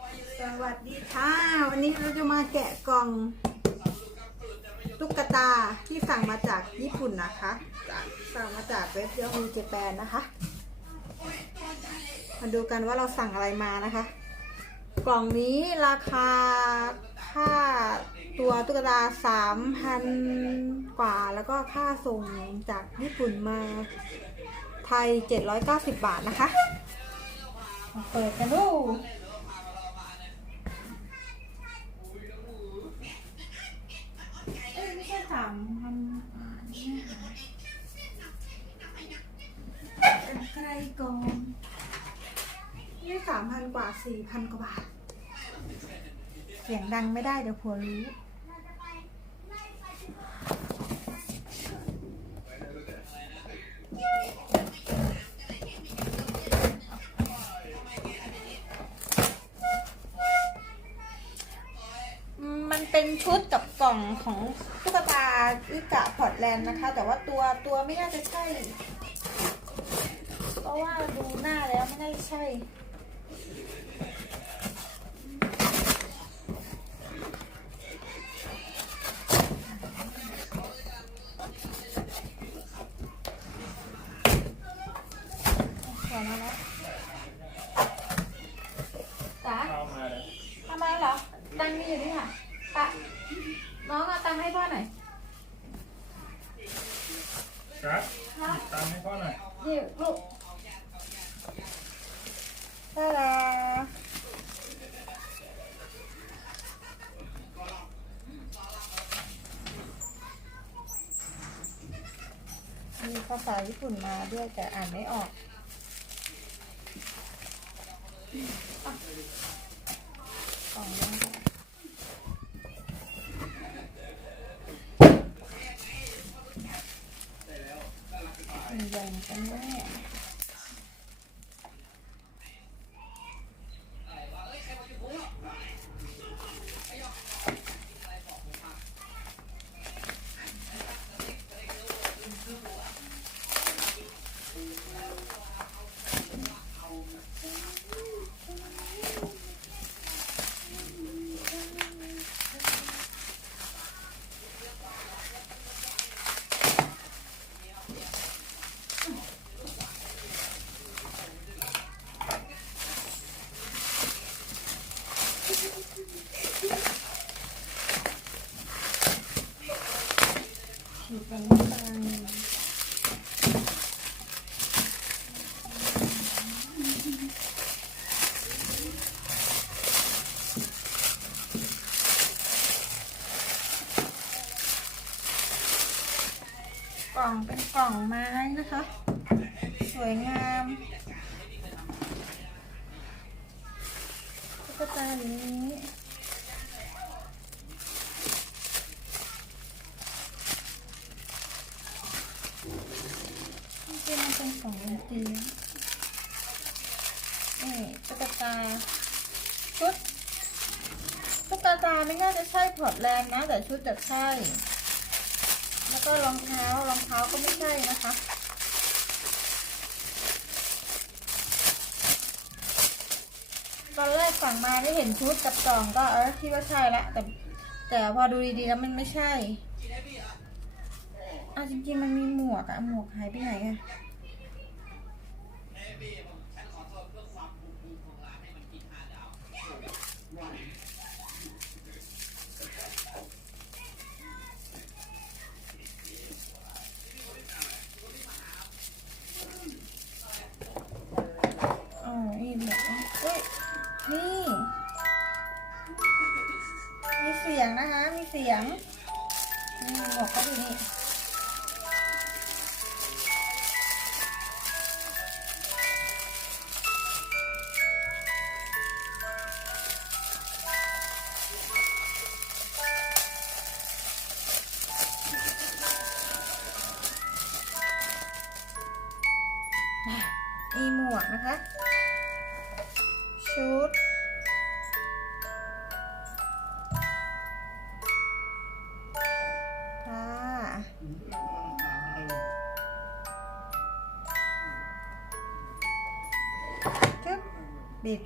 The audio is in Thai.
สวัสดีค่ะ วันนี้เราจะมาแกะกล่องตุ๊กตาที่สั่งมาจากญี่ปุ่นนะคะสั่งมาจากเว็บเยวมีเจแปนนะคะ มาดูกันว่าเราสั่งอะไรมานะคะ กล่องนี้ราคาค่าตัวตุ๊กตาสามพันกว่าแล้วก็ค่าส่งจากญี่ปุ่นมาไทย 790 บาทนะคะ เปิดกันดู เอ้ ยไม่ใช่สามพันอ่านี่ค่ะกันไกลกองนี่สามพันกว่าสี่พันกว่าบาท เสียงดังไม่ได้เดี๋ยวผัวรู้ มันเป็นชุดกับกล่องของตุ๊กตาอิกะพอร์ตแลนด์นะคะ แต่ว่าตัวตัวไม่น่าจะใช่ เพราะว่าดูหน้าแล้วไม่น่าจะใช่ ให้พ่อหน่อยครับตามให้พ่อหน่อยนี่ลูกได้แล้วมีภาษาญี่ปุ่นมาด้วยแต่อ่านไม่ออกอะกล่องยัง มันใหญ่เหมือนกันแน่ ล่องเป็นกล่องไม้นะคะ สวยงามตุ๊กตาอย่างนี้จริงๆมันเป็นของดนตรีนี่ตุ๊กตาชุดตุ๊กตาไม่น่าจะใช่พอร์ตแลนด์นะ แต่ชุดจะใช่ แล้วก็รองเท้ารองเท้าก็ไม่ใช่นะคะ ตอนแรกสั่งมาไม่เห็นชุดกับกล่องก็เออคิดว่าใช่ละแต่แต่พอดูดีๆแล้วมันไม่ใช่อะจริงๆมันมีหมวกอะหมวกหายไปไหนอะอ๋อนี่หมวกเฮ้ย นี่ มีเสียงนะคะ มีเสียงนี่หมวกก็ดูนี่มีหมวกนะคะ ชุด ค่ะจึ๊บบิด